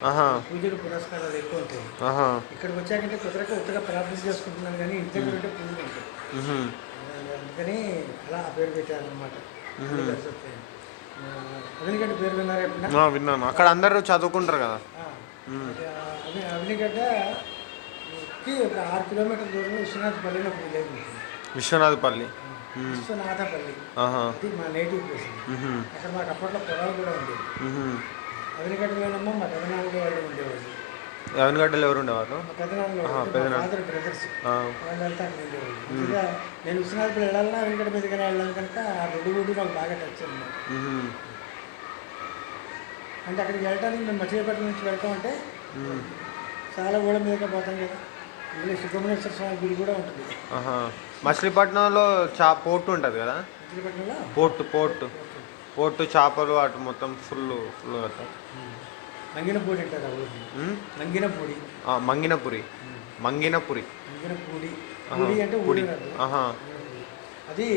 ఆహా! పూజలు పురస్కారాలు ఎక్కువ ఉంటాయి. ఆహా! ఇక్కడికి వచ్చాకంటే కుదరక ఉత్తగా ప్రార్థన చేసుకుంటున్నాను కానీ ఇంటి దగ్గర ఉంటే పూజలు ఉంటాయి. హుహు. అందుకని అలా ఆ పేరు పెట్టారనమాట. హుహు. అన్నీ కలిసి వస్తాయి. అవినిగడ్డ పేరు విన్నారా ఎప్పుడైనా? విన్నాను. అక్కడ అందరూ చదువుకుంటారు కదా! ఆ, హ్మ్. అది అవినిగడ్డకి ఒక 6 కిలోమీటర్ల దూరంలో విశ్వనాథపల్లి అని ఒక విలేజ్ ఉంటుంది. విశ్వనాథపల్లి. ఆ, హ్మ్. విశ్వనాథపల్లి ఆహా! అది మా నేటివ్ ప్లేస్ అండి. హుహు. అక్కడ మాకు అప్పట్లో పొలాలు కూడా ఉండేవి. హుహు. అవినిగడ్డలోనేమో మా పెదనాన్నలు వాళ్ళు ఉండేవాళ్ళు. యావనగడ్డలో ఎవరుండేవాళ్ళు? మా పెదనాన్నలు ఆహా! అంటే మా పెదనాన్న. ఫాదర్ బ్రదర్స్ ఆ! వాళ్ళంతా అక్కడ ఉండేవాళ్ళు. హ్మ్. అందుకే నేను విశ్వనాథపల్లి వెళ్ళాలన్నా అవినిగడ్డ మీదుగానే వెళ్ళాలి కనుక ఆ రెండు ఊళ్ళు నాకు బాగా టచ్ అనమాట. హుహు. అంటే అక్కడికి వెళ్ళడానికి మేము మచిలీపట్నం నుంచి వెళ్తాం అంటే హ్మ్. చాలా ఊళ్ళ మీదగా పోతాం కదా. అందులో సుబ్రహ్మణ్యేశ్వర స్వామి గుడి కూడా ఉంటుంది ఆహా! మచిలీపట్నంలో పోర్ట్ ఉంటది కదా! మచిలీపట్నంలో. Port, port. పోర్టు. పోర్ట్ చేపలు అటు మొత్తం ఫుల్ కదా! మంగినపూడి అంటారు ఆ ఊరిని. హ్మ్. మంగినపూడి. మంగినపురి. మంగినపురి. మంగినపూడి. ఆహా! పూడి అంటే ఊరు పుడి. కాదు. ఆహా! మంగినపూడి. అది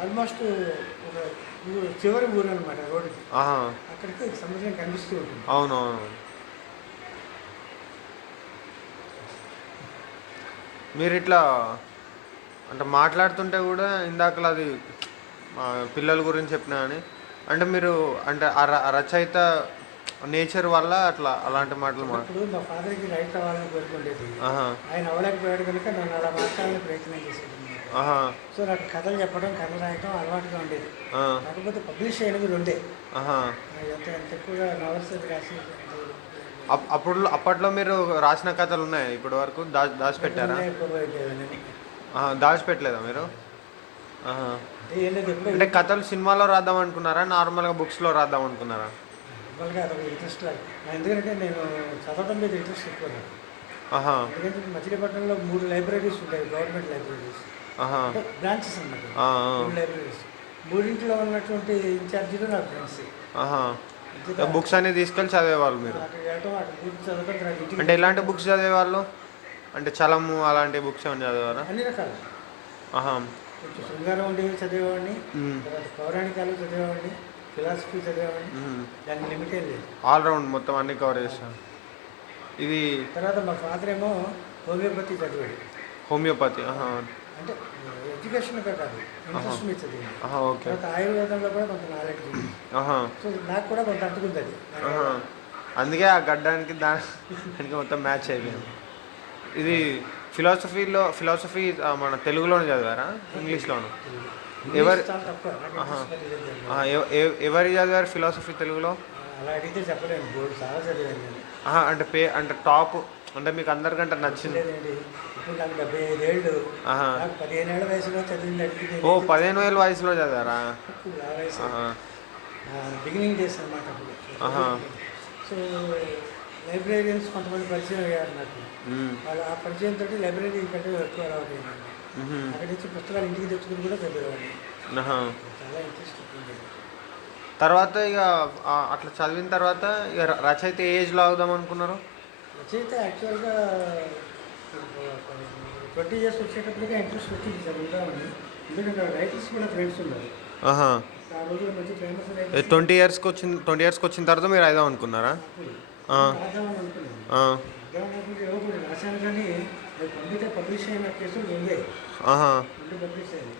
ఆల్మోస్ట్ ఒక చివరి ఊరు అనమాట రోడ్డుకి. ఆహా! అక్కడికి సముద్రం కనిపిస్తూ ఉంటుంది. అవునవును. మీరిట్లా అంటే మాట్లాడుతుంటే గూడా ఇందాకలా అది పిల్లల గురించి చెప్పినా గానీ, అంటే మీరు అంటే ఆ రచయిత నేచర్ వల్ల అట్లా అలాంటి మాటలు చిన్నప్పుడు మా ఫాదర్కి రైట్ అవ్వాలని కోరుకుండేది. ఆహా! ఆయన అవ్వలేకపోయాడు కనుక నన్ను అలా మార్చాలని ప్రయత్నం చేసేది. ఆహా! సో నాకు కథలు చెప్పడం, కథలు రాయటం అలవాటుగా ఉండేది. ఆ! కాకపోతే పబ్లిష్ అయినవి రెండే. ఆహా! ఎంత ఎక్కువగా నవల్స్ అది రాసి అప్పట్లో మీరు రాసిన కథలున్నాయా ఇప్పటి వరకు? దాచిపెట్టారా? ఎక్కువగా అయిపోయాయి. ఆహా! దాచిపెట్టలేదా మీరు? ఆహా! అంటే ఏం లేదు ఎప్పుడో అంటే కథలు సినిమాలో రాద్దాం అనుకున్నారా? నార్మల్‌గా బుక్స్‌లో రాద్దాం అనుకున్నారా? నార్మల్గా అదొక ఇంట్రెస్ట్ లాగా. ఎందుకంటే నేను చదవడం మీద ఇంట్రెస్ట్ ఎక్కువ నాకు. ఆహా! ఎందుకంటే మచిలీపట్నంలో 3 లైబ్రరీస్ ఉంటాయి, గవర్నమెంట్ లైబ్రరీస్. ఆహా! అంటే బ్రాంచెస్ అన్నమాట. ఆ! 3 లైబ్రరీస్. మూడింటిలో ఉన్నటువంటి ఇన్ఛార్జీలు నాకు ఫ్రెండ్స్. ఆహా! బుక్స్ అన్నీ తీసుకెళ్ళి చదివేవాళ్ళు మీరు. అక్కడికి వెళ్ళటం, అక్కడ కూర్చొని చదవడం, తర్వాత ఇంటికి అంటే ఎలాంటి బుక్స్ చదివేవాళ్ళు? అంటే చలము అలాంటి బుక్స్ ఏమైనా చదివారా? అన్ని రకాలు. ఆహా! కొంచెం శృంగారం ఉండేవి చదివేవాడిని, హ్మ్. తర్వాత పౌరాణికాలు చదివేవాడిని, ఫిలాసఫీ చదివేవాడిని. హ్మ్. దానికి లిమిటే లేదు. ఆల్ రౌండ్ మొత్తం అన్నీ కవర్ చేశారు. ఇది తర్వాత మా ఫాదర్ ఏమో హోమియోపతి చదివాడు. హోమియోపతి. ఆహా! అంటే ఎడ్యుకేషన్గా కాదు, ఆహా! ఇంట్రెస్ట్ మీద చదివాడు. ఆహా! ఓకే. తర్వాత ఆయుర్వేదంలో కూడా కొంత నాలెడ్జ్ ఉంది. ఆహా! సో నాకు కూడా కొంత అంటుకుంది అది. ఆహా! అందుకే ఆ గడ్డానికి దానికి మొత్తం మ్యాచ్ అయిపోయింది. ఇది ఫిలాసఫీ మన తెలుగులోనే చదివారా? ఇంగ్లీష్‌లోనా? ఇంగ్లీష్ ఎవరి చాలా తక్కువ, నాకు ఆహా! ఇంట్రెస్ట్ లేదు దాని మీద. ఆహా! ఎవరి చదివారు ఫిలాసఫీ తెలుగులో? అలా అడిగితే చెప్పలేను, బోర్డు చాలా చదివాను నేను. ఆహా! అంటే టాప్ అంటే మీకు అందరికంటే నచ్చింది. లేదండి, ఇప్పుడు నాకు 75 ఏళ్ళు. ఆహా! నాకు 15 ఏళ్ల వయసులో చదివింది అడిగితే ఓ 15 ఏళ్ళ వయసులో చదివారా? ఇప్పుడు ఆ వయసు ఆహా! బిగినింగ్ డేస్ అనమాట అప్పుడు. ఆహా! సో లైబ్రేరియన్స్ కొంతమంది పరిచయం అయ్యారు నాకు. హ్మ్. వాళ్ళు ఆ పరిచయంతో లైబ్రరీ కంటే ఎక్కువ అలవాటు అయింది. హుహు. అక్కడి నుంచి పుస్తకాలు ఇంటికి తెచ్చుకుని కూడా చదివేవాడిని. ఆహా! చాలా ఇంట్రెస్ట్ ఉండేది. తర్వాత ఇక అట్లా చదివిన తర్వాత ఇక రచయిత ఏ ఏజ్‌లో అవుదాం అనుకున్నారు? రచయిత యాక్చువల్గా 20 ఇయర్స్ వచ్చేటప్పటికే ఇంట్రెస్ట్ వచ్చింది చదువుదామని. ఎందుకంటే రైటర్స్ కూడా ఫ్రెండ్స్ ఉన్నారు. ఆహా! ఆ రోజుల్లో మంచి ఫేమస్ 20 ఇయర్స్‌కి వచ్చిన తర్వాత మీరు అయిదాం అనుకున్నారా? అప్పుడు ఆ! రాద్దామని అనుకున్నాను. ఆ! రాద్దామని అనుకుంటే ఏవో కొన్ని రాశాను కానీ అది పంపితే పబ్లిష్ అయిన కేసులు ఉండే. ఆహా! ముందు పబ్లిష్ అయ్యాయి.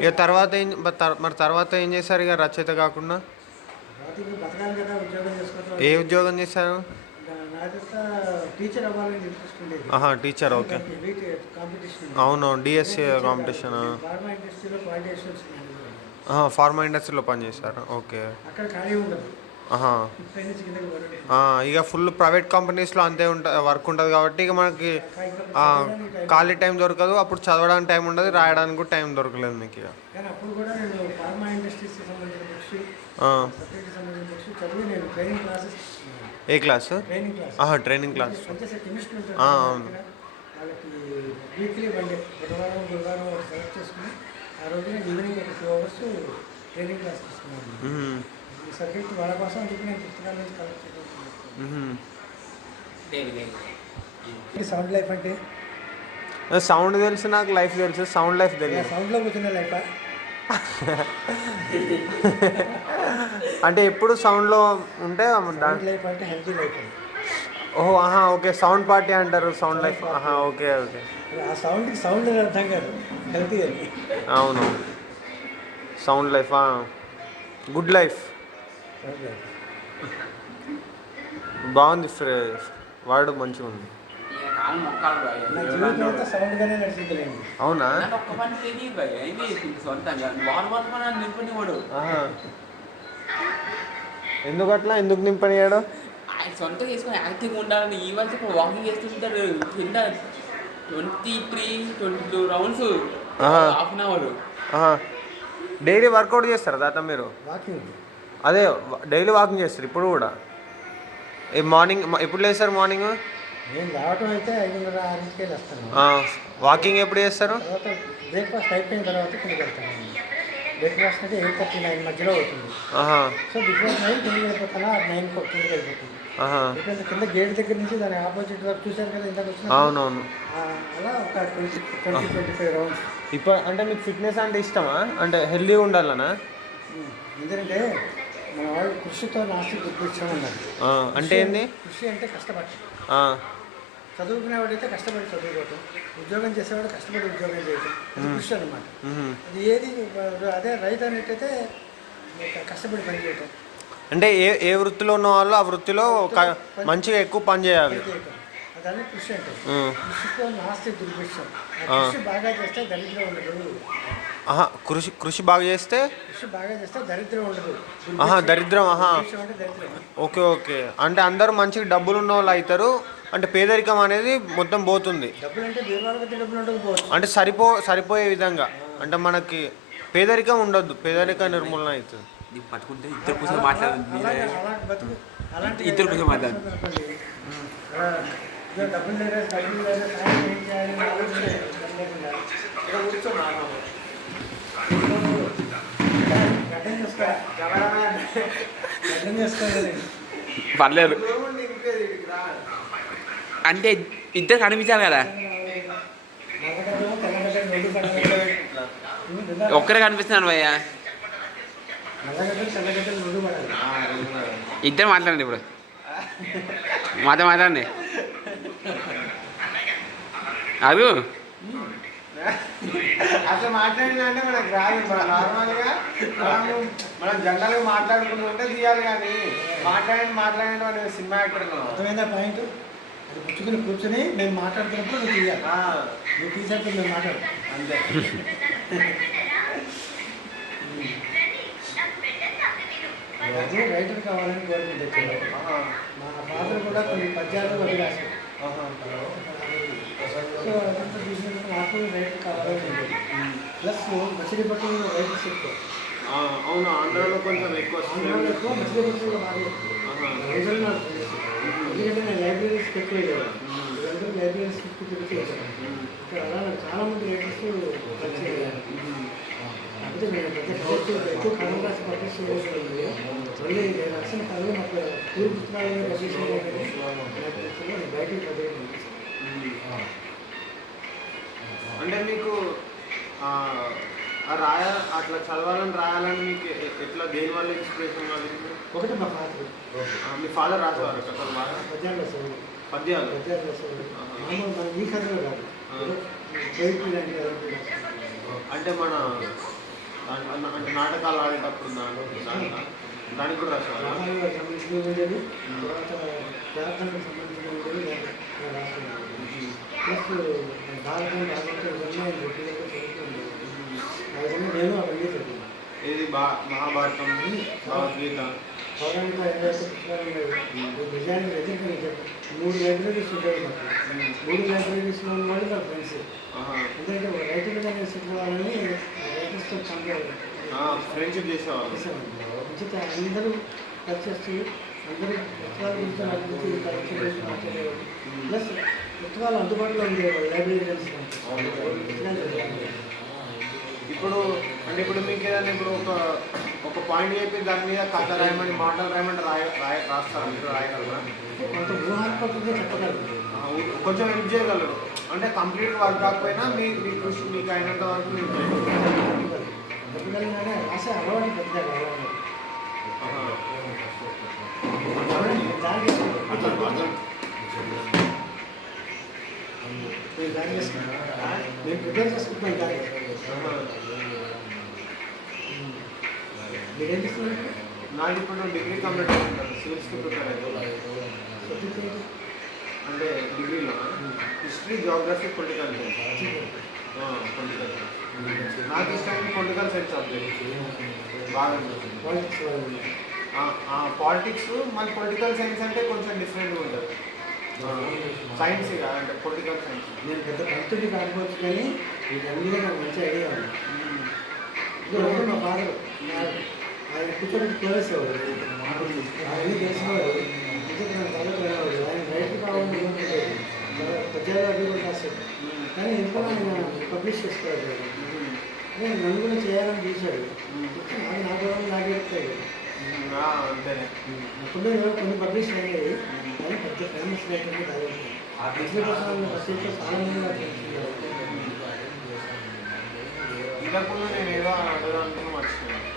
ఇక తర్వాత ఏం చేశారు ఇక రచయిత కాకుండా? తర్వాత ఇప్పుడు బతకాలి కదా, ఉద్యోగం చేసుకోవడం. ఏ ఉద్యోగం చేశారు? నాకంతా టీచర్ అవ్వాలని ఇంట్రెస్ట్ ఉండేది. ఆహా! టీచర్. కానీ ఓకే. దానికి వెయిట్ కాంపిటీషన్ ఉంది. అవునవును. నేను డిఎస్సీ టీచర్ కాదు, కాంపిటీషనా? నేను ఫార్మా ఇండస్ట్రీలో క్వాలిటీ అష్యూరెన్స్ మేనేజర్. ఆహా! ఫార్మా ఇండస్ట్రీలో పనిచేశారా? ఓకే. అక్కడ ఖాళీ ఉండదు. ఆహా! పై నుంచి కిందకి పడడం. ఇక ఫుల్ ప్రైవేట్ కంపెనీస్‌లో అంతే వర్క్ ఉంటది కాబట్టి ఇక మనకి ఇంకా ఆహ్, చదవడానికి టైం ఖాళీ ఉండదు. టైం దొరకదు. అప్పుడు చదవడానికి టైం ఉండదు. రాయడానికి కూడా టైం దొరకలేదు మీకిక. కానీ అప్పుడు కూడా నేను ఫార్మా ఇండస్ట్రీస్కి సంబంధించిన బుక్స్, ఆ! సబ్జెక్ట్కి సంబంధించిన బుక్స్ చదివి నేను ట్రైనింగ్ క్లాసెస్ తీసుకున్నాను. ఏ క్లాసు? Training class. ఆహా! Training class. వచ్చేసి కెమిస్ట్రీ ఉంటుంది ఆ! కదా మా అవును. దగ్గర. వాళ్ళకి వీక్లీ వన్ డే, బుధవారం గురువారం ఒకటి సెలెక్ట్ చేసుకుని ఆ రోజున ఈవినింగ్ ఒక 2 అవర్స్ ట్రైనింగ్ క్లాస్ తీసుకున్నాను. హుహు. ఈ సబ్జెక్ట్ వాళ్ళ కోసం అని చెప్పి నేను పుస్తకాల నుంచి కలెక్ట్ చేయడం. హుహు. సౌండ్ లైఫ్ అంటే సౌండ్ తెలుసు నాకు. లైఫ్ తెలుసు. సౌండ్ లైఫ్ ఇలా తెలియదు. సౌండ్లో కూర్చున్న లైఫా? అంటే ఎప్పుడు సౌండ్లో ఉంటే సౌండ్ లైఫ్ అంటే హెల్తీ లైఫ్ అని. ఓహో ఓకే, సౌండ్ పార్టీ అంటారు, సౌండ్ లైఫ్. Okay okay. ఆ సౌండ్కి సౌండ్ అని అర్థం కాదు, హెల్తీ అని. అవును, sound life, good life. Sound life. బాగుంది, వాడు మంచిగా ఉంది. కాలు మొక్కాలు భయ. నా జీవితం అంతా సౌండ్గానే నడిచిందిలేండి. అవునా? నన్ను ఒక్క పని తెలియదు భయ, ఏం చేస్తుంది సొంతంగా వాడు నన్ను నింపని వాడు. ఎందుకు అట్లా, ఎందుకు నింపనియాడు? ఆయన సొంతంగా వేసుకొని యాక్టివ్గా ఉండాలని ఈ వయసు ఇప్పుడు వాకింగ్ చేస్తుంటారు కింద 22 rounds half an hour. Daily workout చేస్తారా తాత మీరు? వాకింగ్. అదే డైలీ వాకింగ్ చేస్తారు ఇప్పుడు కూడా? మార్నింగ్ ఎప్పుడు లేస్తారు? మార్నింగ్ నేను రావటం అయితే 5:30, 6కే వస్తాను. వాకింగ్ ఎప్పుడు చేస్తారు? తర్వాత బ్రేక్ఫాస్ట్ అయిపోయిన తర్వాత కిందకి వెళ్తాను. బ్రేక్ఫాస్ట్ అంటే 8:30, 9 మధ్యలో అవుతుంది. సో బిఫోర్ 9 కిందకి వెళ్ళిపోతాను, 9 కిందకి వెళ్ళిపోతుంది. ఎందుకంటే కింద గేట్ దగ్గర నుంచి దాని ఆపోజిట్ వరకు చూశారు కదా ఇందాక వచ్చిన. అవునవును. అలా ఒక 20-25 రౌండ్స్. ఇప్పుడు అంటే మీకు ఫిట్నెస్ అంటే ఇష్టమా? అంటే హెల్దీగా ఉండాలనా? ఎందుకంటే మన వాళ్ళు కృషితో నాస్తి గుర్తించామన్నారు. అంటే ఏంది కృషి? అంటే కష్టపడి. చదువుకునేవాడైతే కష్టపడి చదువుకోవటం, ఉద్యోగం చేసేవాడు కష్టపడి ఉద్యోగం చేయటం, అది కృషి అనమాట. అది ఏది అదే రైతు అనేటైతే కష్టపడి పని చేయటం. అంటే ఏ వృత్తిలో ఉన్న వాళ్ళు ఆ వృత్తిలో మంచిగా ఎక్కువ పని చేయాలి. అదన్నీ కృషి అంటే. కృషితో నాస్తి దుర్భిక్షం. కృషి బాగా చేస్తే దరిద్రం ఉండదు. కృషి బాగా చేస్తే దరిద్రం ఉండదు. దరిద్రం. అంటే దరిద్రం. Okay okay. అంటే అందరూ మంచిగా డబ్బులు ఉన్న వాళ్ళు అవుతారు, అంటే పేదరికం అనేది మొత్తం పోతుంది. డబ్బులు అంటే డబ్బులు ఉండకపోవచ్చు, అంటే సరిపోయే విధంగా, అంటే మనకి పేదరికం ఉండొద్దు, పేదరిక నిర్మూలన అవుతుంది. పట్టుకుంటే ఇద్దరు కూర్చొని మాట్లాడుతుంది. ఇద్దరు కూర్చొని మాట్లాడు. డబ్బులు లేదా సాయం ఏం చేయాలి పర్లేదు అంటే ఇద్దరు కనిపించాలి కదా, ఒక్కరే కనిపిస్తున్నాను భయ్యా. ఇద్దరు మాట్లాడండి ఇప్పుడు, మాట్లాడండి. అదు అట్లా మాట్లాడిందంటే మనకు రాదు. నార్మల్గా మనం జనరల్గా మాట్లాడుకుంటుంటే తీయాలి, కానీ మాట్లాడండి మనం సినిమా యాక్టర్. అర్థమైందా పాయింట్? అది పుచ్చుకుని కూర్చొని మేము మాట్లాడుతున్నప్పుడు నువ్వు తీయాలి, నువ్వు తీసేప్పుడు మేము మాట్లాడు అంతే. అది రైటర్ కావాలని గవర్నమెంట్ వచ్చింది. మా ఫాదర్ కూడా కొన్ని పద్యాలు అవి రాశారు. సో అదంతా చూసినప్పుడు నాకు రైటర్ కావాలని ఉండేది. ప్లస్ మచిలీపట్నంలో రైటర్స్ ఎక్కువ. అవును, ఆంధ్రాలో కొంచెం ఎక్కువ. ఆంధ్రాలో ఎక్కువ, మచిలీపట్నంలో బాగా ఎక్కువ. రైటర్లు నాకు తెలుసు. ఎందుకంటే నేను లైబ్రరీస్కి ఎక్కువ వెళ్ళాను. ఇదంతా లైబ్రరీస్కి తిరుగుతూ వచ్చాను. ఇక్కడ అలా నాకు చాలామంది రైటర్స్ పరిచయం అయ్యారు. కాకపోతే నేను పెద్ద ఎక్కువ కథలు రాసి పబ్లిష్ చేయలేదు. మళ్ళీ నేను రాసిన కథలు నాకు పూర్వ పుస్తకాలను పబ్లిష్ చేయలేదు. నాకు తెలిసిందో నేను బయటకు చదివాను. అంటే మీకు అట్లా చదవాలని రాయాలని మీకు ఎట్లా, దేనివల్ల ఇన్స్పిరేషన్ కలిగింది? ఒకటి మా ఫాదర్. మీ ఫాదర్ రాసేవారు కథలు బాగా? పద్యాలు రాసేవారు. పద్యాలు రాసేవారు. మన ఈ కథలు కాదు, బయట లాంటి అంటే మన అంటే నాటకాలు ఆడేటప్పుడు దానికి కూడా రాసేవారు. రామాయణానికి సంబంధించిన ఉండేది, తర్వాత ప్రార్థనకు సంబంధించిన ఉండేది రాసేవారు. ప్లస్ భారతం, భాగవతం ఇవన్నీ ఆయన రెగ్యులర్గా చదువుతూ ఉండేది. అవన్నీ నేను అవన్నీ చదివాను. ఏది మహాభారతం, భగవద్గీత, పౌరాణిక ఏదైతే పుస్తకాలు ఉన్నాయి. నిజానికి నిజంగా 3 లైబ్రరీస్ ఉంటాయి మాకు. 3 లైబ్రరీస్లో ఉన్న వాళ్ళు నా ఫ్రెండ్స్. ఎందుకంటే ఒక రైతులుగా నేను సెటిల్ అవ్వాలని రైతర్స్తో ఫ్రెండ్షిప్ చేసేవాళ్ళు. అందరూ కలిసి అందరూ పుస్తకాల గురించి నా గురించి కలెక్షన్ చేసి మాట్లాడేవాళ్ళు. ప్లస్ పుస్తకాలు అందుబాటులో ఉండేవాళ్ళు లైబ్రరీస్. ఇప్పుడు మీకు ఏదైనా ఇప్పుడు ఒక పాయింట్ చెప్పి దాని మీద కథ రాయమని, మాటలు రాయమని రాస్తారు, మీరు రాయగలరా? కొంత ఊహాత్మకంగా చెప్పగలరు, కొంచెం హెల్ప్ చేయగలరు. అంటే కంప్లీట్ వర్క్ కాకపోయినా మీ కృషి మీకు అయినంత వరకు మీరు చెప్పగలిగినానే రాసే అలవాటు పెద్దగా కావాలి. ఆహా. దానికి నేను జాయిన్ చేసుకున్నాను. నేను ప్రిపేర్ చేసుకుంటున్నాను దానికి. మీరేం చేస్తున్నారు? నాకు ఇప్పుడు డిగ్రీ కంప్లీట్ అవుతుంది, సివిల్స్కి ప్రిపేర్ అవుతుంది. సబ్జెక్ట్ ఏంటి? అంటే డిగ్రీలో history, geography, political science. Political science నాకు ఇష్టమైన పొలిటికల్ సైన్స్ సబ్జెక్ట్ బాగా అనిపిస్తుంది. పాలిటిక్స్ పాలిటిక్స్ మళ్ళీ పొలిటికల్ సైన్స్ అంటే కొంచెం డిఫరెంట్గా ఉంటుంది. సైన్స్ అంటే పొలిటికల్ సైన్స్. నేను పెద్ద భక్తుడి కాకపోవచ్చు కానీ వీటన్ని మీద నాకు మంచి ఐడియా ఉంది. ఇది మా ఫాదర్ ఆయన కూర్చోబెట్టి కోరేసేవాడు, అవన్నీ తెలిసినవాడు, నిజంగా తగ్గవాడు. ఆయన రైతు కావాలని అనుకుంటాడు, ప్రజలు అవి కూడా రాశాడు. కానీ ఎందుకు ఆయన పబ్లిష్ చేసుకోవాలి. అదే నన్ను కూడా చేయాలని చూశాడు. నాకు నా గౌరవం నాకే చెప్తాడు. అంతేనే. అప్పుడు కొన్ని పబ్లిష్ అయ్యాయి కానీ పెద్ద ఫేమస్ రైటర్ కాదు. ఆ బిజినెస్ ప్రస్తుతం చాలా మంది నాకు తెలుసుకున్నారు. ఇంతకుముందు నేను ఏదో అడగడానికి మర్చిపోయాను.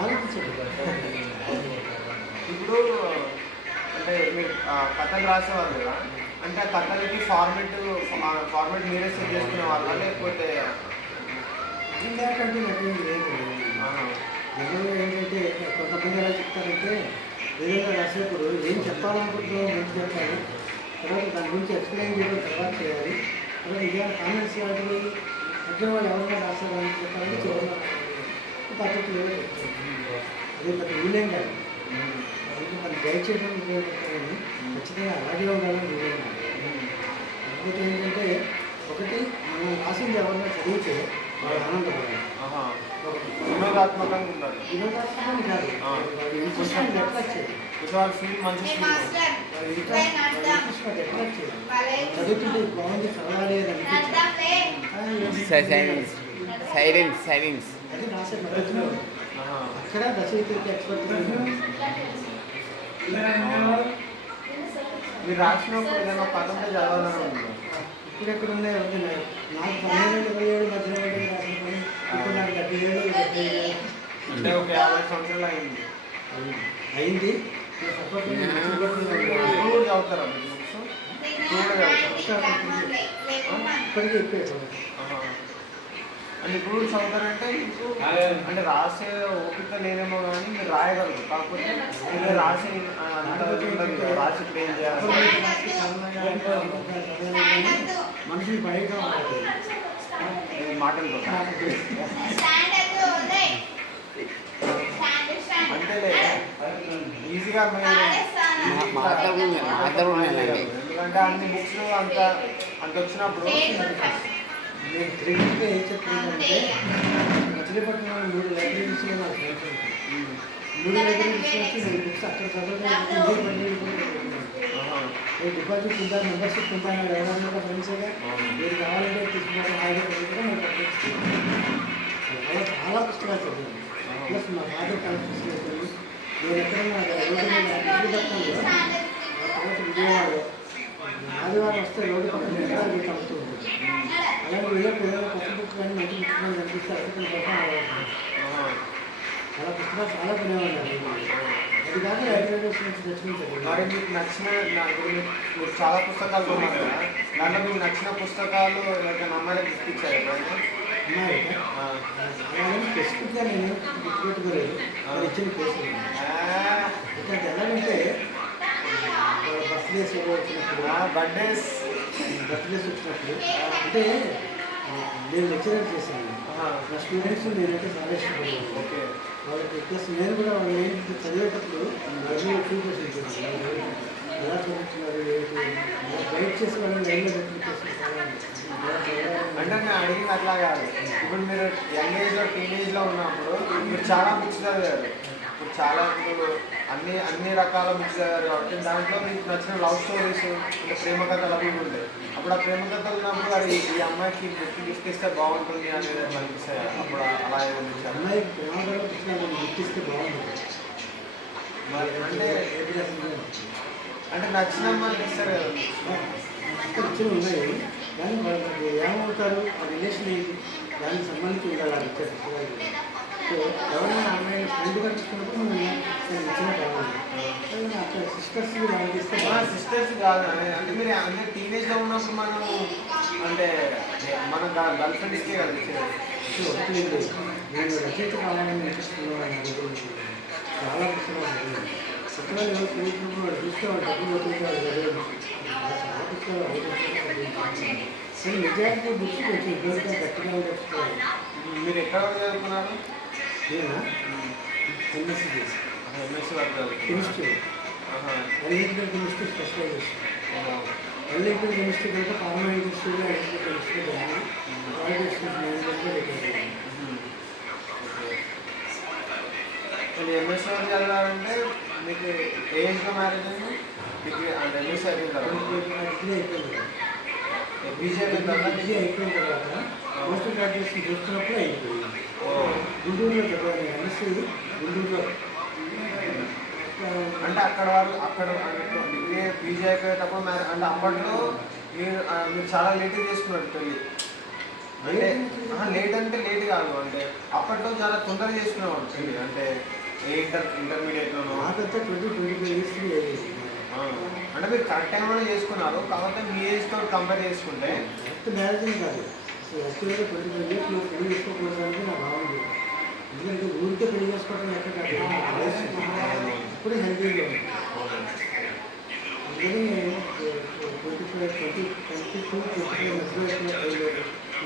ఆలోచించండి. ఇప్పుడు అంటే మీరు కథలు రాసేవారు కదా, అంటే ఆ కథలకి ఫార్మేట్ మీరే సెట్ చేసుకునే వాళ్ళ లేకపోతే ఇందాకంటే నాకేం లేదు. జనరల్గా ఏంటంటే కొంతమంది ఎలా చెప్తారంటే ఏదైనా రాసేప్పుడు ఏం చెప్పాలనుకుంటున్నామో ముందు చెప్పాలి, తర్వాత దాని గురించి ఎక్స్ప్లెయిన్ చేయడం తర్వాత చేయాలి, తర్వాత ఏదైనా కామెంట్స్ లాంటివి మధ్య వాళ్ళు ఎవరైనా రాస్తారని చెప్పాలంటే చివరిలో పద్ధతి ఏదో చెప్తారు. అదే పెద్ద రూలేం కాదు. అది గైడ్ చేయడం ఉపయోగపడతామని ఖచ్చితంగా అలాగే ఉండాలని రూలేం కాదు. కాకపోతే ఏంటంటే ఒకటి మనం రాసింది ఎవరైనా చదివితే వాళ్ళు ఆనందపడాలి. వినోదాత్మకంగా ఉండాలి. వినోదాత్మకం కాదు, వాళ్ళు ఇంట్రెస్ట్ అట్రాక్ట్ చేయాలి. వాళ్ళు ఫీల్ మంచి వాళ్ళు ఇంట్రెస్ట్ అట్రాక్ట్ చేయాలి. చదువుతుంటే బాగుంది చదవాలి అని అనిపించాలి. సైలెన్స్ అది రాసే పద్ధతిలో అక్కడ రచయితకి ఎక్స్పర్ట్. మీరు రాసినప్పుడు ఏదైనా పదంతో చదవాలని ఉంది. ఇప్పుడు ఎక్కడ ఉన్నాయి నాకు 12-27 మధ్యలో రాసిన పని ఇప్పుడు నాకు 77 అంటే ఒక 50 సంవత్సరాలు అయింది. అయింది. ఇప్పుడు కూడా చదువుతారా మీరు బుక్స్? ఇప్పటికీ ఎక్కువ. అంటే ఇప్పుడు చదువుతారంటే మీకు అంటే రాసే ఓపిక లేదేమో కానీ మీరు రాయగలరు, కాకపోతే మీరు రాసి అంత ఉండదు, రాసి ప్లేన్ చేయాలి. మనిషి బయట మాటలతో అంతేలే ఈజీగా ఎందుకంటే అన్ని బుక్స్ అంత వచ్చినప్పుడు. నేను క్రెడిట్గా ఏం చెప్తున్నానంటే మచిలీపట్నంలో 3 లైబ్రరీస్లో నాకు ఫ్రెండ్స్ ఉంటాయి. 3 లైబ్రరీస్ వచ్చి నేను బుక్స్ అక్కడ చదవడం డిపాజిట్ ఉందా, మెంబర్షిప్ ఉందా అని ఎవరైనా ఫ్రెండ్స్గా మీరు కావాలంటే తీసుకోవడం హాయిగా కూడా నేను అలా చాలా పుస్తకాలు చదివాను. ప్లస్ మా ఫాదర్ కలెక్షన్ చేసుకొని నేను ఎక్కడన్నా విజయపట్నంలో తర్వాత విజయవాడలో ఆదివారం వస్తే రోడ్డు పక్కన వీటి అవుతూ ఉంటుంది. అలాగే వీళ్ళకి ఏదైనా కొత్త బుక్ కానీ మంచి పుస్తకాలు కనిపిస్తే అక్కడ అలా పుస్తకాలు చాలా కొనేవాళ్ళు. అది కాక లైబ్రరీస్ నుంచి తెచ్చుకుంటారు. మరి మీకు నచ్చిన మీరు చాలా పుస్తకాలు కొన్నారు కదా, దాంట్లో మీకు నచ్చిన పుస్తకాలు అమ్మాయిలకు ఇప్పించారు ఎప్పుడైనా? ఉన్నాయి అలాగే స్పెసిఫిక్గా నేను గుర్తుపెట్టుకోలేదు. వాళ్ళు ఇచ్చిన కేసులు ఎందుకంటే ఎలాగంటే బర్త్డేస్ వచ్చినప్పుడు బర్త్డేస్ వచ్చినప్పుడు అంటే నేను లెక్చరర్ చేశాను. నా స్టూడెంట్స్ నేనైతే చాలా ఇష్టపడ్డాను. ఓకే. వాళ్ళకి ప్లస్ నేను కూడా వాళ్ళు చదివేటప్పుడు అన్నీ ఎక్కువ చేస్తున్నాను. ఎలా చదువుతున్నారు గైడ్ చేసి వాళ్ళని లైన్లో అంటే నేను అడిగింది అట్లా కాదు. ఇప్పుడు మీరు యంగ్ ఏజ్లో టీనేజ్లో ఉన్నప్పుడు మీరు చాలా బుక్స్ చదివారు. ఇప్పుడు చాలా ఇప్పుడు అన్ని రకాల బుక్స్ చదివారు కాబట్టి దాంట్లో మీకు నచ్చిన లవ్ స్టోరీస్ అంటే ప్రేమ కథలు అవి ఉంటాయి. అప్పుడు ఆ ప్రేమ కథలు ఉన్నప్పుడు అది ఈ అమ్మాయికి గిఫ్ట్ ఇస్తే బాగుంటుంది అనేది అనిపిస్తాయి. అప్పుడు అలా ఏమనిపించారు? అమ్మాయి ప్రేమలో గిఫ్ట్ ఇస్తే బాగుంటుంది. అంటే నచ్చిన అమ్మాయికి ఇస్తారు కదా. ఇచ్చిన ఉన్నాయి కానీ వాళ్ళకి ఏమవుతారు, ఆ రిలేషన్ ఏంటి దానికి సంబంధించి ఉండాలి. ఆ సో ఎవరైనా అమ్మాయిని ఫ్రెండ్గా తీసుకున్నప్పుడు మనం ఇచ్చిన కావాలి అక్కడ సిస్టర్స్ వాళ్ళకిస్తే సిస్టర్స్ కాదు అంటే మీరు అంటే టీనేజ్లో ఉన్నప్పుడు మనం అంటే మన గర్ల్ ఫ్రెండ్స్కే కదా ఇచ్చేది. ఒకటి నేను రచయిత కావాలని నేర్చుకున్నాను చాలా పుస్తకాలు పుస్తకాలు ఎవరు చదువుతున్నప్పుడు వాళ్ళు చూస్తే వాళ్ళు డబ్బులు అవుతుంది వాళ్ళు చదివారు చాలా పుస్తకాలు అవుతుంది కానీ నిజానికి బుక్స్ కొంచెం ఇబ్బందిగా గట్టిగా నేర్చుకోవాలి. మీరు ఎక్కడ వరకు చదువుకున్నారు? నేనా ఎంఎస్సీ చేసి ఎంఎస్సీ వరకు చదువుకున్నారు. Chemistry analytical chemistry specialization analytical chemistry కంటే ఫార్మా ఇండస్ట్రీలో అనలిటికల్ కెమిస్ట్రీ కానీ క్వాలిటీ మేనేజ్మెంట్లో పెట్టారు. మీరు ఎంఎస్సీ వరకు చదివారంటే మీకు ఏ ఏజ్లో మ్యారేజ్ అయింది? డిగ్రీ అంటే ఎంఎస్సీ అయిపోయిన తర్వాత డిగ్రీ అయిపోయింది కదా బీజీ అయిపోయిన తర్వాత డిగ్రీ అయిపోయిన తర్వాత పోస్ట్ గ్రాడ్యుయేషన్ చేస్తున్నప్పుడు అయిపోయింది. గుంటూరులో చదివాను ఎంఎస్సీ గుంటూరులో. అంటే అక్కడ వారు అక్కడ డిగ్రీ పీజీ అయిపోయేటప్పుడు అంటే అప్పట్లో మీరు చాలా లేట్గా చేసుకున్నారు పెళ్ళి. అంటే లేట్ అంటే లేట్ కాదు అంటే అప్పట్లో చాలా తొందరగా చేసుకునేవాడు పెళ్ళి అంటే ఇంటర్మీడియట్లోనో. నాకంతా 20-25 ఇయర్స్ అంటే మీరు కరెక్ట్ టైంలోనే చేసుకున్నారు కాకపోతే మీ ఏజ్తో కంపేర్ చేసుకుంటే కరెక్ట్ మ్యారేజ్ కాదు యాక్చువల్గా 25 ఇయర్స్ నువ్వు పెళ్లి చేసుకోకూడదని నా భావన లేదు. ఎందుకంటే ఊరికే పెళ్లి చేసుకోవడం ఎక్కడ కాదు ఇప్పుడే హెల్తీగా ఉంది. అందుకని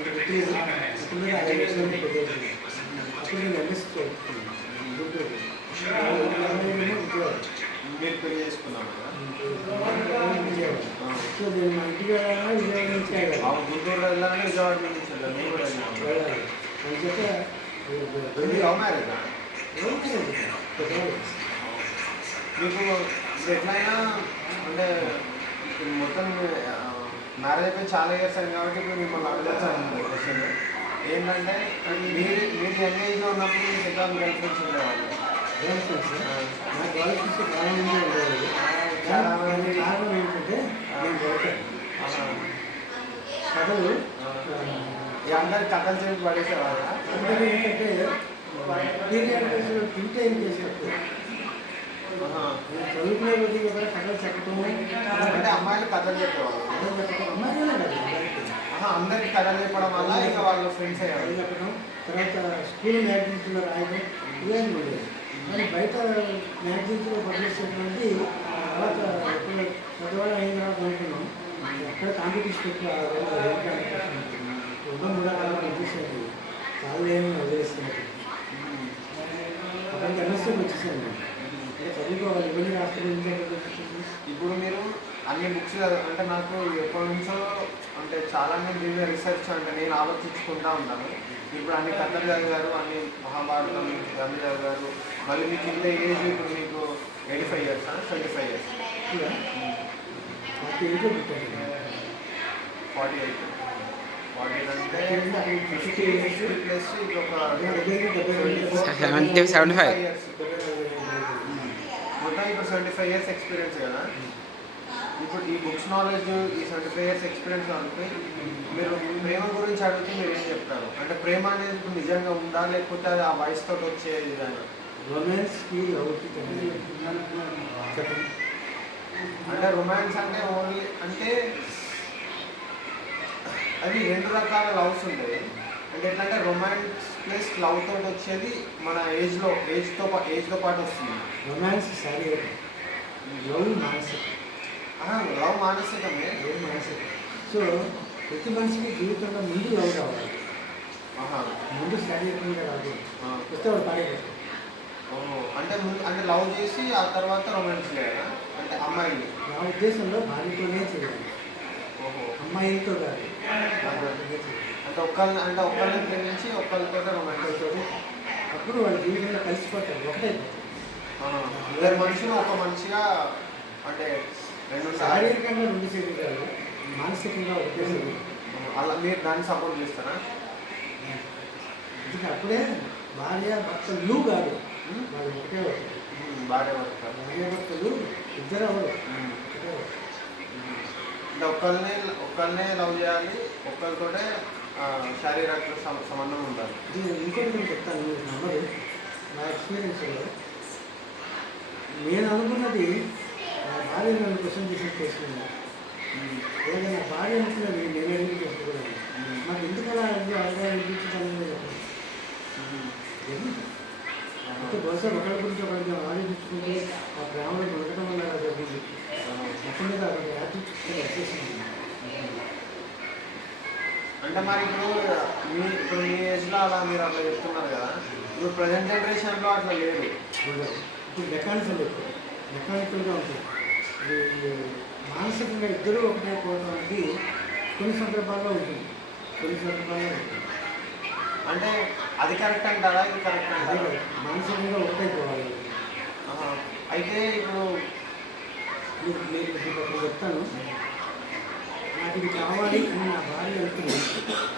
25 అప్పుడు నేను ఎంఎస్ చదువుతున్నాను గుంటూరు. మీరు పెళ్లి చేసుకున్నాను కదా. సో నేను మా ఇంటికి వెళ్ళాలన్నా విజయవాడ నుంచి వెళ్ళాలి. గుంటూరు వెళ్ళాలని విజయవాడ నుంచి వెళ్ళాను. నేను కూడా వెళ్ళాను. వెళ్ళాలి అని చెప్పి వెళ్ళి లవ్ మ్యారేజ్ మీకు ఇప్పుడు ఎట్లయినా అంటే ఇప్పుడు మొత్తం మ్యారేజ్ అయిపోయి చాలా ఇయర్స్ అయింది కాబట్టి ఇప్పుడు మిమ్మల్ని అడగచ్చాను క్వశ్చన్ ఏంటంటే మీరు యంగ్ ఏజ్లో ఉన్నప్పుడు మీకు ఎట్లా గర్ల్ ఫ్రెండ్స్ ఉండేవాళ్ళు? నా కాలేజ్ నుంచి చాలా మంది ఉండేవాళ్ళు. దానికి కారణం ఏంటంటే నేను చదువుతాను కథలు అందరికి కథలు చెప్పి పడేసేవాళ్ళ? అందుకని ఏంటంటే పీరియాడికల్స్లో ప్రింట్ ఏం చేసినప్పుడు నేను చదువుకునే రోజు కూడా కథలు చెప్పటము అంటే అమ్మాయిలు కథలు చెప్పేవాళ్ళు. కథలు చెప్పటం అమ్మాయిలే కదా అందరికి కథలు చెప్పడం వల్ల ఇక వాళ్ళు ఫ్రెండ్స్ అయ్యారు. కథలు చెప్పడం తర్వాత స్కూల్ మ్యాగజైన్స్లో రాయడం ఇవన్నీ ఉండేది. కానీ బయట మ్యాగజైన్స్లో పబ్లిష్ చేసినటువంటి తర్వాత ఎప్పుడు చదవడం అయిన తర్వాత అనుకున్నాం ఎక్కడ కాంపిటీషన్ ఎక్కువ ఏం కాంపిటీషన్ ఉండడం కూడా చాలా పనిచేసేది చాలా ఏమి వదిలేస్తున్నారు. అక్కడికి ఎంఎస్సీకి వచ్చేసాను నేను చదువుకోవాలి ఇవన్నీ రాష్ట్రాలు. ఇప్పుడు మీరు అన్ని బుక్స్ అంటే నాకు ఎప్పటి నుంచో అంటే చాలా మంది రీసెర్చ్ అంటే నేను ఆలోచించుకుంటూ ఉంటాను. ఇప్పుడు అన్ని కథలు చదివారు, అన్ని మహాభారతం అన్ని చదివారు. మళ్ళీ మీకు ఇంత ఏజ్ ఇప్పుడు మీకు 85 ఇయర్స్ 25 ఇయర్స్ 48 అంటే 50 ఇయర్స్ ప్లస్ ఇంకొక 75 ఇయర్స్ మొత్తం ఇప్పుడు 75 ఇయర్స్ ఎక్స్పీరియన్స్ కదా. ఇప్పుడు ఈ బుక్స్ నాలెడ్జ్ ఈ 75 ఇయర్స్ ఎక్స్పీరియన్స్ అంటే మీరు ప్రేమ గురించి అడిగితే మీరు ఏం చెప్తారు? అంటే ప్రేమ అనేది ఇప్పుడు నిజంగా ఉందా లేకపోతే అది ఆ వయసుతో వచ్చేది విధానం? రొమాన్స్కి అంటే రొమాన్స్ అంటే ఓన్లీ అంటే అది 2 రకాల లవ్స్ ఉంటాయి. అంటే ఎట్లంటే రొమాన్స్ ప్లస్ లవ్ తోటి వచ్చేది మన ఏజ్తో పాటు వస్తుంది. రొమాన్స్ శారీరకం, లవ్ మానసికం. లవ్ మానసికమే. లవ్ మానసికం. సో ప్రతి మనిషికి జీవితంలో ముందు లవ్ రావాలి, ముందు శారీరకంగా రాదు. వస్తే వాడు పాడైపోతాడు. అంటే లవ్ చేసి ఆ తర్వాత రొమాన్స్ చేయాలా? అంటే అమ్మాయిని నా ఉద్దేశంలో భార్యతోనే చేయాలి, అమ్మాయిలతో కాదు. అంటే ఒక్కళ్ళని ప్రేమించి ఒక్కరితో రొమాన్స్ తోటి అప్పుడు వాళ్ళ జీవితంలో కలిసిపోతారు, ఒకటే. ఇద్దరు మనుషులు ఒక మనిషిగా అంటే శారీరకంగా 2 శరీరాలు, మానసికంగా ఒకటే శరీరం. అలా మీరు దాన్ని సపోర్ట్ చేస్తారా? అందుకే అప్పుడే భార్య భర్తలు కాదు, వాళ్ళు ఒకటే అవుతారు. భార్య భర్తలు ఇద్దరు అవ్వరు, ఒకటే అవుతారు. అంటే ఒక్కళ్ళనే లవ్ చేయాలి, ఒక్కరితోటే శారీరక సంబంధం ఉండాలి. ఇంకోటి నేను చెప్తాను, మీరు నమ్మరు. నా ఎక్స్పీరియన్స్లో నేను అనుకున్నది నా భార్య నన్ను క్వశ్చన్ చేసి చేసుకున్నాను. అలాగే నా భార్య అనుకున్నది నేను ఎందుకు చేసుకున్నాను. నాకు ఎందుకు అలా అనిపించడానికి అంటే బహుశా ఒకరి గురించి ఒకరికి ఆలోచించుకుంటే ఆ ప్రేమలో దొరకడం వల్ల అలా జరిగింది. మొత్తం మీద అక్కడ యాక్టివ్ వచ్చేసింది. అంటే మరి ఇప్పుడు మీ ఏజ్లో అలా మీరు అట్లా చెప్తున్నారు కదా, ఇప్పుడు ప్రజెంట్ జనరేషన్లో అట్లా లేదు. ఇప్పుడు మెకానికల్గా ఉంటుంది. ఇది మానసికంగా ఇద్దరూ ఒకటే పోవడానికి కొన్ని సందర్భాల్లో ఉంటుంది. అంటే అది కరెక్ట్ అంటారా, ఇది కరెక్ట్ అంటారా? మానసికంగా ఒకటే పోవాలి. అయితే ఇప్పుడు నేను ఇప్పుడు చెప్తాను. నాకు ఇది కావాలి అని నా భార్య వెళ్తుంది.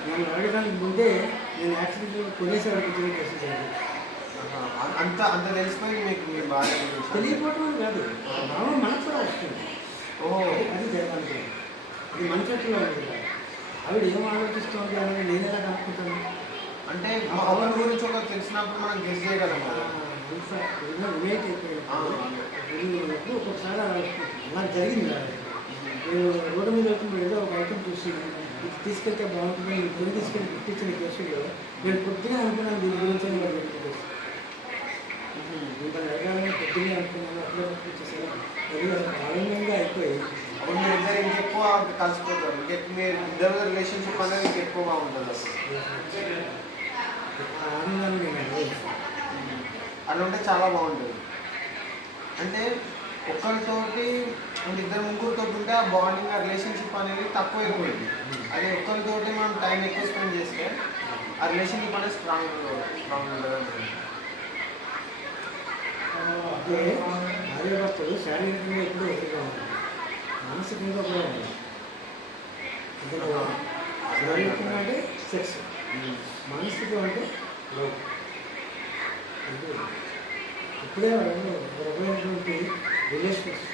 నన్ను అడగడానికి ముందే నేను యాక్సిడెంట్ కొనేసేవాడికి చేసేసాను. అంత అంత తెలిసిపోయి మీకు మీ భార్య గురించి తెలియకపోవటం అని కాదు, భావం మనకు కూడా వస్తుంది. ఓహో, అది జరగాలి. అది మన చేతిలో ఉంది కదా. ఆవిడ ఏం ఆలోచిస్తుంది అని నేను ఎలా కనుక్కుంటాను? అంటే అవర్ గురించి ఒకటి తెలిసినప్పుడు మనం గెస్ చేయగలం కదా. రిలేట్ అయిపోయినప్పుడు ఒక్కొక్కసారి అలా వస్తుంది. నాకు జరిగింది కదా. నేను రోడ్డు మీద వెళ్తున్నప్పుడు ఏదో ఒక ఐటమ్ చూసి ఇది తీసుకెళ్తే బాగుంటుంది, నేను కొని తీసుకెళ్ళి గిఫ్ట్ ఇచ్చిన కేసులో నేను పొద్దునే అనుకున్నాను దీని గురించి అని వాళ్ళు పెట్టుకోవచ్చు. మిమ్మల్ని అడగాలని పొద్దునే అనుకున్నాను. అట్లా వచ్చేసారు. అది అసలు ఆనందంగా అయిపోయి అప్పుడు మీరు ఇద్దరు ఇంకెక్కువ కలిసిపోతారు. ఇంకెక్కువ మీరు ఇద్దరు రిలేషన్షిప్ అనేది ఇంకెక్కువగా ఉంటుంది. ఆ ఆనందాన్ని నేను అనుభవించాను. అలా ఉంటే చాలా బాగుంటుంది. అంటే ఒక్కరితోటి అంటే ఇద్దరు ముగ్గురితో ఉంటే ఆ బాండింగ్ ఆ రిలేషన్షిప్ అనేది తక్కువ అయిపోయింది. అదే ఒక్కరితోటి మనం టైం ఎక్కువ స్పెండ్ చేస్తే ఆ రిలేషన్షిప్ అనేది స్ట్రాంగ్ ఉంటుంది. అంటే భార్యాభర్తలు శారీరకంగా ఎప్పుడూ ఒకటిగా ఉంటుంది, మానసికంగా కూడా ఉంటుంది. అంటే శారీరకంగా అంటే సెక్స్, మానసికంగా అంటే లవ్. అంటే ఇప్పుడే రకమైనటువంటి రిలేషన్స్,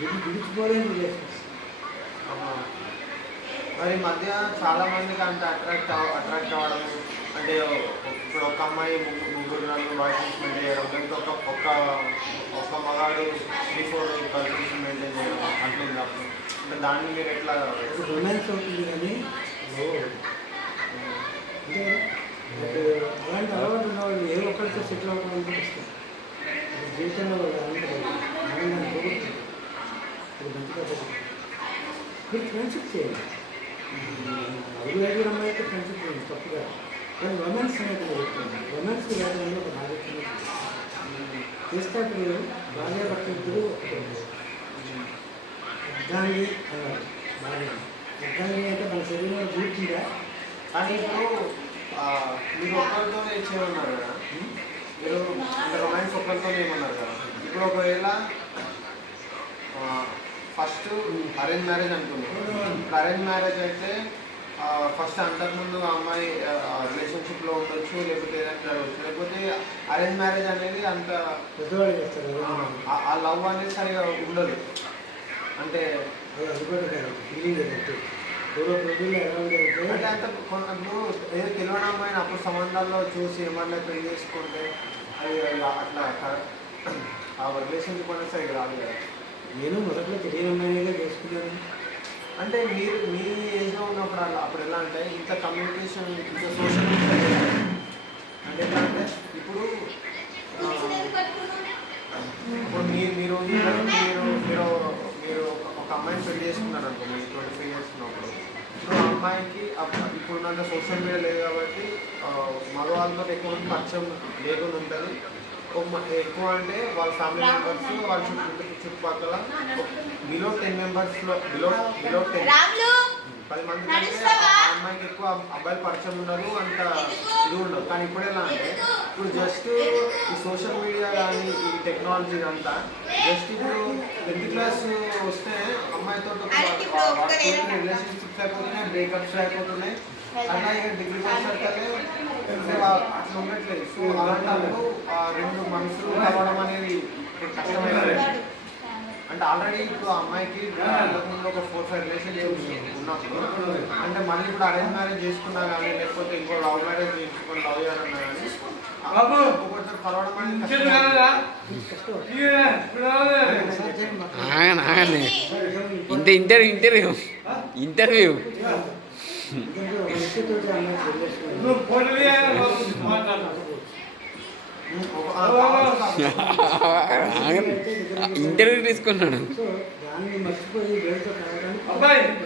విడిచిపోలేని రిలేషన్స్. మరి ఈ మధ్య చాలా మందికి అంత అట్రాక్ట్ అవ్వడం అంటే ఇప్పుడు ఒక అమ్మాయి ముగ్గురు నలుగురు బాయ్ ఫ్రెండ్స్ మెయింటైన్ చేయడం, లేకపోతే ఒక మగాడు 3-4 గర్ల్ ఫ్రెండ్స్ మెయింటైన్ చేయడం అట్లుంది. అప్పుడు అంటే దాన్ని మీరు ఎట్లా రొమాన్స్ అవుతుంది కానీ లవ్ అవుతుంది. అంతే కదా. అలాంటి అలవాటు ఉన్న వాళ్ళు ఏ ఒక్కరితో సెటిల్ అవ్వడం అంటే ఇష్టం. జీవితంలో వాళ్ళు ఆనందాన్ని కోరుకుంటారు. అది మంచిగా పోతుంది. మీరు ఫ్రెండ్షిప్ చేయండి. నలుగురు 5 అమ్మాయితో ఫ్రెండ్షిప్ చేయండి, తప్పుగా. కానీ రొమాన్స్ అనేది చెప్తుంది. రొమాన్స్కి వెళ్ళడంలో ఒక బాధ్యత చేస్తే అప్పుడు భార్యాభర్త ఇద్దరు ఒకటి అర్థాన్ని అన్నారు. భార్య అర్థాన్ని అంటే మన శరీరంలో కూర్చుందా. కానీ ఇప్పుడు మీరు ఒక్కరితోనే చేయమన్నారు కదా, మీరు అంటే రొమాన్స్ ఒక్కరితో ఏమన్నారు కదా. ఇప్పుడు ఒకవేళ ఫస్ట్ అరేంజ్ మ్యారేజ్ అనుకున్నాం. ఇప్పుడు అరేంజ్ మ్యారేజ్ అయితే ఫస్ట్ అంతకుముందు ఆ అమ్మాయి రిలేషన్షిప్లో ఉండొచ్చు, లేకపోతే ఏదైనా జరగచ్చు. లేకపోతే అరేంజ్ మ్యారేజ్ అనేది అంత పెద్దవాళ్ళు చేస్తారు. ఆ లవ్ అనేది సరిగా ఉండదు. అంటే అది కూడా కాదు, ఫీలింగ్ అంటే పూర్వ రోజుల్లో ఎలా ఉండేది అంటే అంత ఏదో తెలియని అమ్మాయిని అప్పుడు సంబంధాల్లో చూసి ఏమన్నా పెళ్లి చేసుకుంటే అది అట్లా ఆ రిలేషన్షిప్ అనేది సరిగ్గా రాదు కదా. నేను మొదట్లో తెలియని అమ్మాయిగా చేసుకున్నాను. అంటే మీరు మీ ఏజ్లో ఉన్నప్పుడు అప్పుడు ఎలా అంటే ఇంత కమ్యూనికేషన్, ఇంత సోషల్ మీడియా అంటే ఎట్లా అంటే ఇప్పుడు మీరు మీరు ఒక అమ్మాయిని పెళ్లి చేసుకున్నారు అనుకో, మీరు 25 years ఉన్నప్పుడు. ఇప్పుడు ఆ అమ్మాయికి ఇప్పుడున్నంత సోషల్ మీడియా లేదు కాబట్టి మగవాళ్ళతో ఎక్కువ పరిచయం లేకుండా ఉంటుంది. ఎక్కువ అంటే వాళ్ళ ఫ్యామిలీ మెంబర్స్, వాళ్ళ చుట్టుపక్కల బిలో 10 మెంబర్స్లో బిలో 10 మంది కంటే ఆ అమ్మాయికి ఎక్కువ అబ్బాయిలు పరిచయం ఉండదు, అంత ఇది ఉండదు. కానీ ఇప్పుడు ఎలా అంటే ఇప్పుడు జస్ట్ ఈ సోషల్ మీడియా కానీ ఈ టెక్నాలజీ అంతా జస్ట్ ఇప్పుడు 10th class వస్తే అమ్మాయితో రిలేషన్షిప్స్ అయిపోతున్నాయి, బ్రేకప్స్ అయిపోతున్నాయి. అట్లా ఇక డిగ్రీ పాస్ అయితే అట్లా ఉండట్లేదు. సో అలాంటప్పుడు 2 మనసులు కలవడం అనేది కష్టమైనది. అంటే అంటే ఆల్రెడీ ఇప్పుడు ఆ అమ్మాయికి ముందు ఒక 4-5 రిలేషన్షిప్స్ ఉన్నప్పుడు అంటే మళ్ళీ ఇప్పుడు అరేంజ్ మ్యారేజ్ చేసుకున్నా కానీ లేకపోతే ఇంకో లవ్ మ్యారేజ్ చేసుకుని లవ్ చేయాలన్నా కానీ ఒక్కొక్కటి కలవడం అనేది ఆగండి ఇంటర్వ్యూ ఇంటర్వ్యూ తీసుకున్నాడు. సో దాన్ని మర్చిపోయి వేడితో కలవడానికి నేను